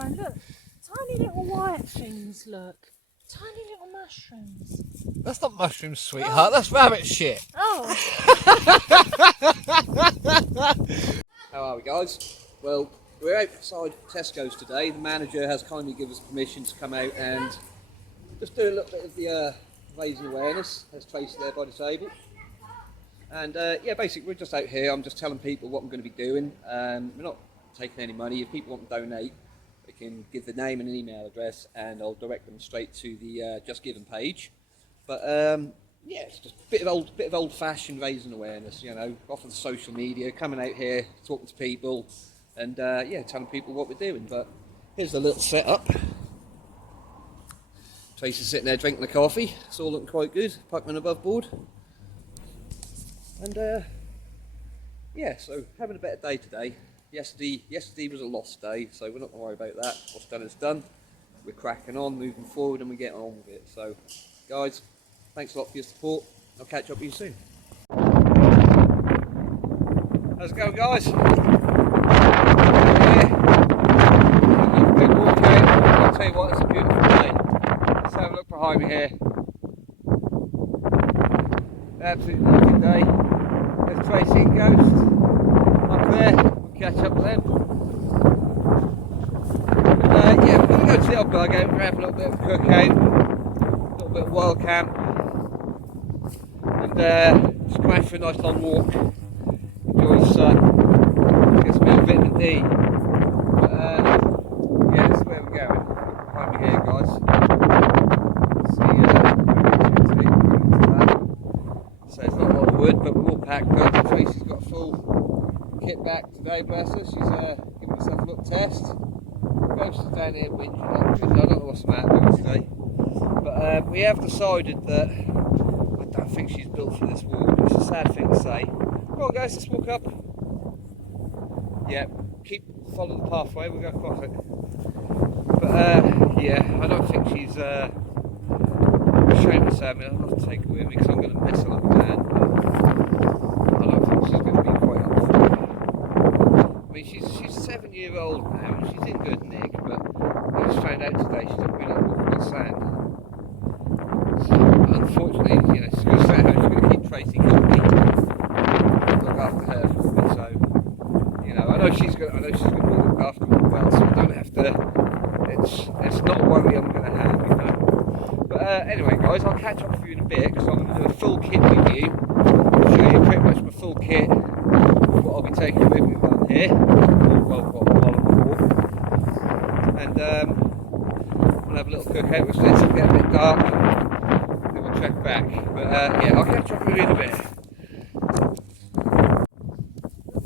growing. Look, tiny little white things, look. Tiny little mushrooms. That's not mushrooms, sweetheart. That's rabbit shit. Oh. How are we, guys? Well, we're outside Tesco's today. The manager has kindly given us permission to come out and just do a little bit of the raising awareness. There's Tracy there by the table. And yeah, basically we're just out here. I'm just telling people what I'm going to be doing. We're not taking any money. If people want to donate, they can give the name and an email address and I'll direct them straight to the Just Given page. But yeah, it's just a bit of old-fashioned raising awareness, you know, off of the social media, coming out here, talking to people, and yeah, telling people what we're doing. But here's the little setup. Tracy's sitting there drinking the coffee. It's all looking quite good. Puckman above board. And yeah, so having a better day today. Yesterday was a lost day, so we're not going to worry about that. What's done is done. We're cracking on, moving forward, and we're getting on with it. So, guys, thanks a lot for your support. I'll catch up with you soon. How's it going, guys? Yeah. A big walk out. I'll tell you what, it's a beautiful day. Let's have a look behind me here. Absolutely lovely day. There's Tracy and Ghost up there. We'll catch up with them. And yeah, we're going to go to the old bug out, grab a little bit of cookout, a little bit of wild camp, and just come out for a nice long walk, enjoy the sun, get some bit of vitamin D. But yeah, this is where we're going. Behind me here, guys. See so it's not a lot of wood, but we're all packed up. Tracy's got a full kit back today, bless her. She's giving herself a little test. Ghost is down here whinging. I don't know what's the matter with her today. But we have decided that I don't think she's built for this walk. It's a sad thing to say. Come on, guys, let's walk up. Yeah, follow the pathway, we'll go across it. But yeah, I don't think she's ashamed to say, I mean, I'll have to take her with me because I'm going to mess her up, man. I don't think she's going to be quite up for it. I mean, she's 7-year-old now, and she's in good nick, but I just found out today she doesn't really like walking on sand. So, unfortunately, you know, she's going to stay at home, she's going to keep Tracy company, look after her for me, so, you know, I know she's going to be looked after me well, so I don't have to, it's not a worry I'm going to have, you know. But anyway, guys, I'll catch up with you in a bit because I'm going to do a full kit review. I'll show you pretty much my full kit, what I'll be taking with me down here, while I'm walk. And we'll have a little cookout, which lets it get a bit dark, then we'll check back. But yeah, I'll catch up with you in a bit.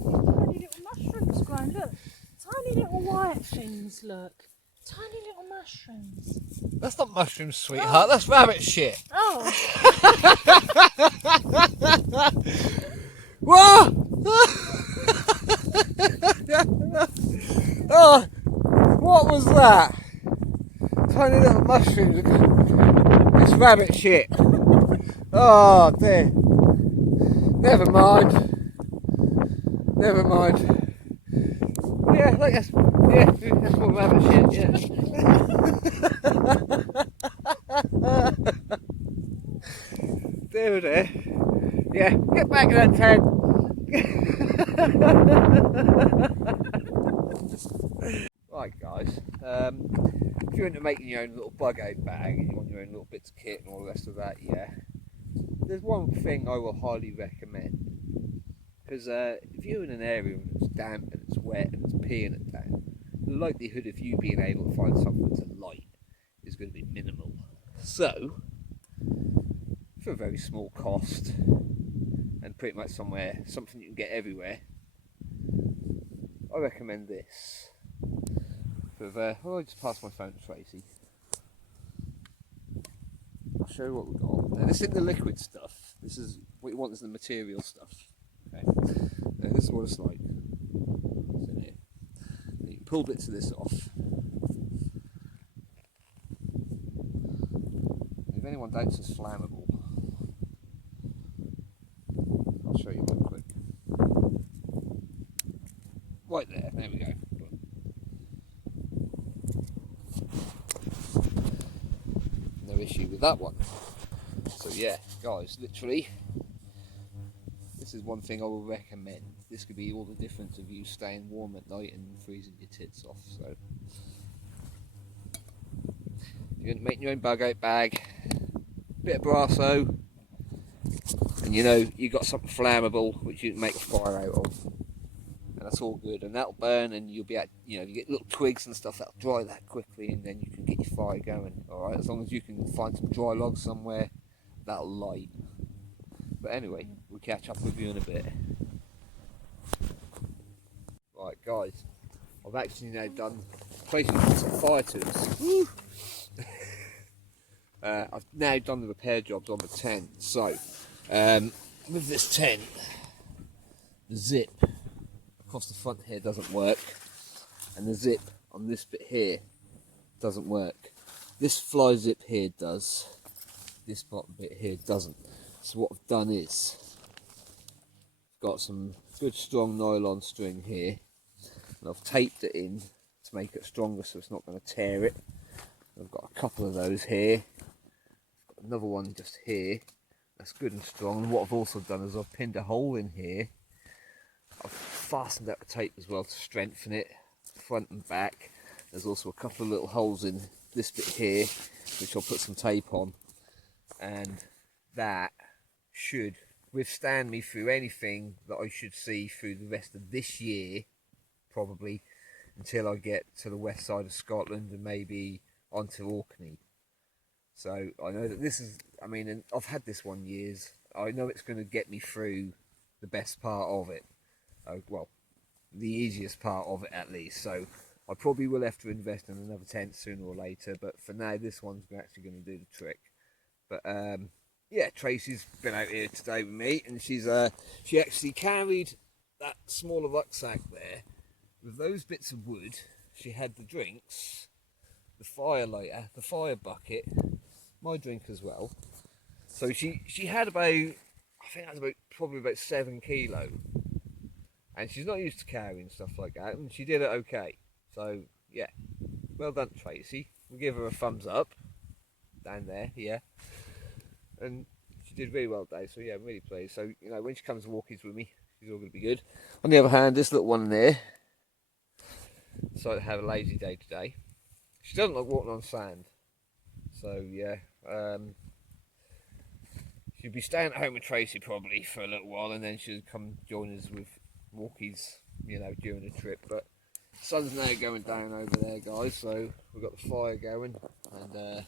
Tiny little mushrooms growing, look. Tiny little white things, look. Tiny little mushrooms. That's not mushrooms, sweetheart. That's rabbit shit. Oh. Whoa! Oh, what was that? Tiny little mushrooms. It's rabbit shit. Oh dear. Never mind. Never mind. Yeah, like that's more rabbit shit, yeah. There. Yeah, get back in that tent. Right, guys. If you're into making your own little bug out bag and you want your own little bits of kit and all the rest of that, yeah. There's one thing I will highly recommend. Because if you're in an area and it's damp and it's wet and it's peeing it down, the likelihood of you being able to find something to light is going to be minimal. So, for a very small cost, and pretty much something you can get everywhere, I recommend this. I'll just pass my phone to Tracy. I'll show you what we've got. Now, this isn't the liquid stuff. This is what you want is the material stuff. Okay. Now, this is what it's like. It's in here. Now, you can pull bits of this off. If anyone doubts it's flammable, I'll show you real quick. Right there we go. issue with that one. So yeah, guys, literally, this is one thing I will recommend. This could be all the difference of you staying warm at night and freezing your tits off. So you're going to make your own bug out bag, bit of brasso, and you know you got something flammable which you can make a fire out of, and that's all good, and that'll burn, and you'll be at, you know, you get little twigs and stuff that'll dry that quickly, and then you can get your fire going. All right, as long as you can find some dry logs somewhere, that'll light. But anyway, we'll catch up with you in a bit. Right, guys, I've actually now done Tracy put some fire tools. Woo! I've now done the repair jobs on the tent. So with this tent, the zip across the front here doesn't work, and the zip on this bit here doesn't work. This fly zip here does, this bottom bit here doesn't. So what I've done is got some good strong nylon string here, and I've taped it in to make it stronger so it's not going to tear it. I've got a couple of those here, I've got another one just here, that's good and strong. And what I've also done is I've pinned a hole in here. I've fastened up the tape as well to strengthen it, front and back. There's also a couple of little holes in this bit here, which I'll put some tape on, and that should withstand me through anything that I should see through the rest of this year, probably until I get to the west side of Scotland and maybe onto Orkney. So I know that this is, I mean, and I've had this one years, I know it's going to get me through the best part of it. Well, the easiest part of it at least. So I probably will have to invest in another tent sooner or later, but for now this one's actually going to do the trick. But yeah, Tracy's been out here today with me, and she actually carried that smaller rucksack there with those bits of wood. She had the drinks, the fire lighter, the fire bucket, my drink as well. So she had about, I think that's probably about 7 kilo, and she's not used to carrying stuff like that, and she did it okay. So yeah, well done, Tracy. We'll give her a thumbs up down there, yeah. And she did really well today, so yeah, I'm really pleased. So, you know, when she comes to walkies with me, she's all going to be good. On the other hand, this little one there decided to have a lazy day today. She doesn't like walking on sand, so yeah, she'll be staying at home with Tracy probably for a little while, and then she'll come join us with walkies, you know, during the trip. But the sun's now going down over there, guys, so we've got the fire going, and we'll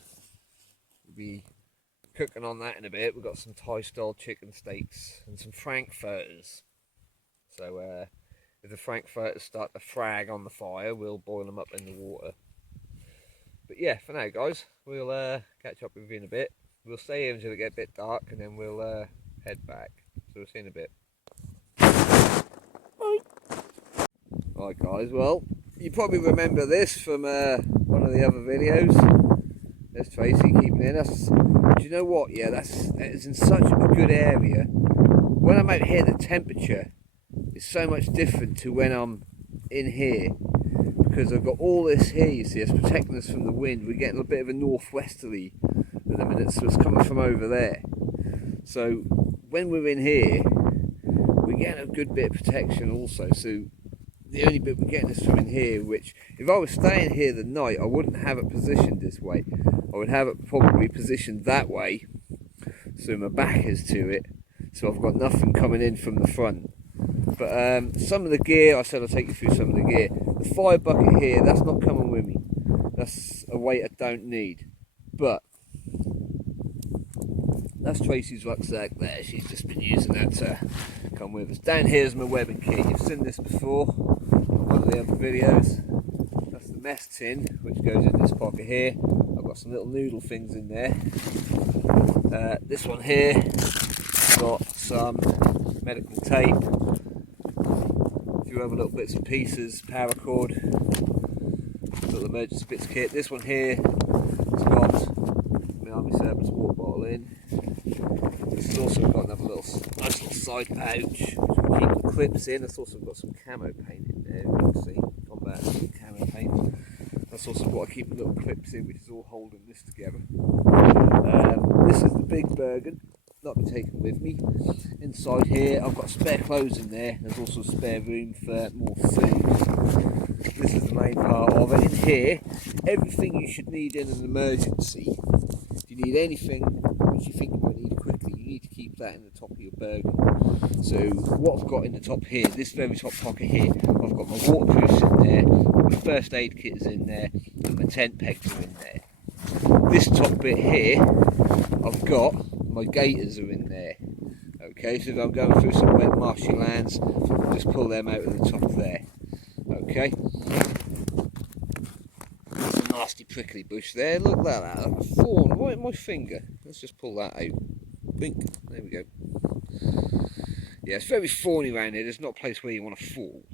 be cooking on that in a bit. We've got some Thai style chicken steaks and some frankfurters. So if the frankfurters start to frag on the fire, we'll boil them up in the water. But yeah, for now, guys, we'll catch up with you in a bit. We'll stay here until it gets a bit dark, and then we'll head back. So we'll see you in a bit. Bye. Right, guys, well, you probably remember this from one of the other videos. There's Tracy keeping in us. Do you know what? Yeah, it's in such a good area. When I'm out here, the temperature is so much different to when I'm in here, because I've got all this here, you see, it's protecting us from the wind. We're getting a bit of a northwesterly at the minute, so it's coming from over there. So when we're in here, we're getting a good bit of protection also. So the only bit we're getting is from in here, which if I was staying here the night, I wouldn't have it positioned this way. I would have it probably positioned that way, so my back is to it, so I've got nothing coming in from the front. But some of the gear, I said I'll take you through some of the gear. The fire bucket here, that's not coming with me. That's a weight I don't need. But that's Tracy's rucksack there. She's just been using that to come with us. Down here is my webbing kit. You've seen this before on one of the other videos. That's the mess tin, which goes in this pocket here. I've got some little noodle things in there. This one here, got some medical tape, a few other little bits and pieces, paracord, little emergency bits kit. This one here has got my Army Service water bottle in. This has also got another nice little side pouch which will keep the clips in. It's also got some camo paint in there, you can see, combat camo paint. That's also what I keep the little clips in, which is all holding this together. This is the big Bergen that I'll be taking with me. Inside here I've got spare clothes in there. There's also spare room for more food. This is the main part of it. In here, everything you should need in an emergency. If you need anything which you think you might need quickly, you need to keep that in the top of your Bergen. So what I've got in the top here, this very top pocket here, I've got my waterproofs in there, my first aid kit is in there, and my tent pegs are in there. This top bit here, I've got my gaiters are in there. Okay, so if I'm going through some wet marshy lands, just pull them out of the top there. Okay. That's a nasty prickly bush there. Look at that, like a thorn right in my finger. Let's just pull that out. Bink. There we go. Yeah, it's very thorny around here. There's not a place where you want to fall.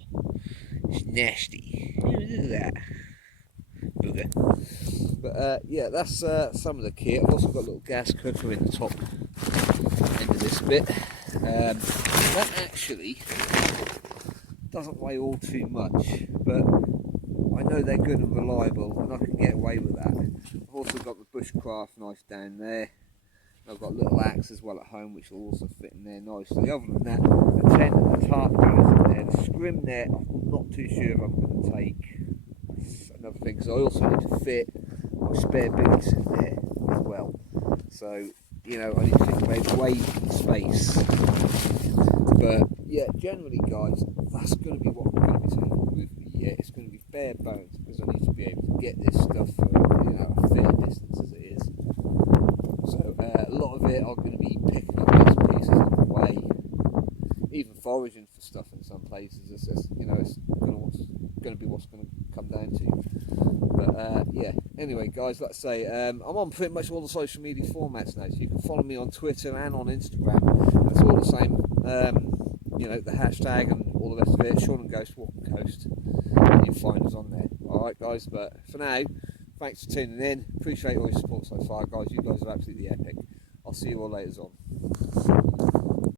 It's nasty. Look at that. Booger. But yeah, that's some of the kit. I've also got a little gas cooker in the top end of this bit. That actually doesn't weigh all too much, but I know they're good and reliable and I can get away with that. I've also got the bushcraft knife down there. I've got a little axe as well at home which will also fit in there nicely. Other than that, the tent and the tarp goes in there. The scrim net, I'm not too sure if I'm going to take. That's another thing, because I also need to fit my spare boots in there as well. So, you know, I need to think about weight and space. But yeah, generally guys, that's going to be what I'm going to be taking with me. Yeah, it's going to be bare bones because I need to be able to get this stuff for, you know, a fair distance as it is. So a lot of it I'm going to be picking up bits and pieces on the way, even foraging for stuff in some places. It's just, you know, it's going to be what's going to come down to. But yeah, anyway guys, like I say, I'm on pretty much all the social media formats now, so you can follow me on Twitter and on Instagram. It's all the same, you know, the hashtag and all the rest of it, Sean and Ghost Walking Coast, and you'll find us on there. Alright guys, but for now, thanks for tuning in. Appreciate all your support so far, guys. You guys are absolutely epic. I'll see you all later on.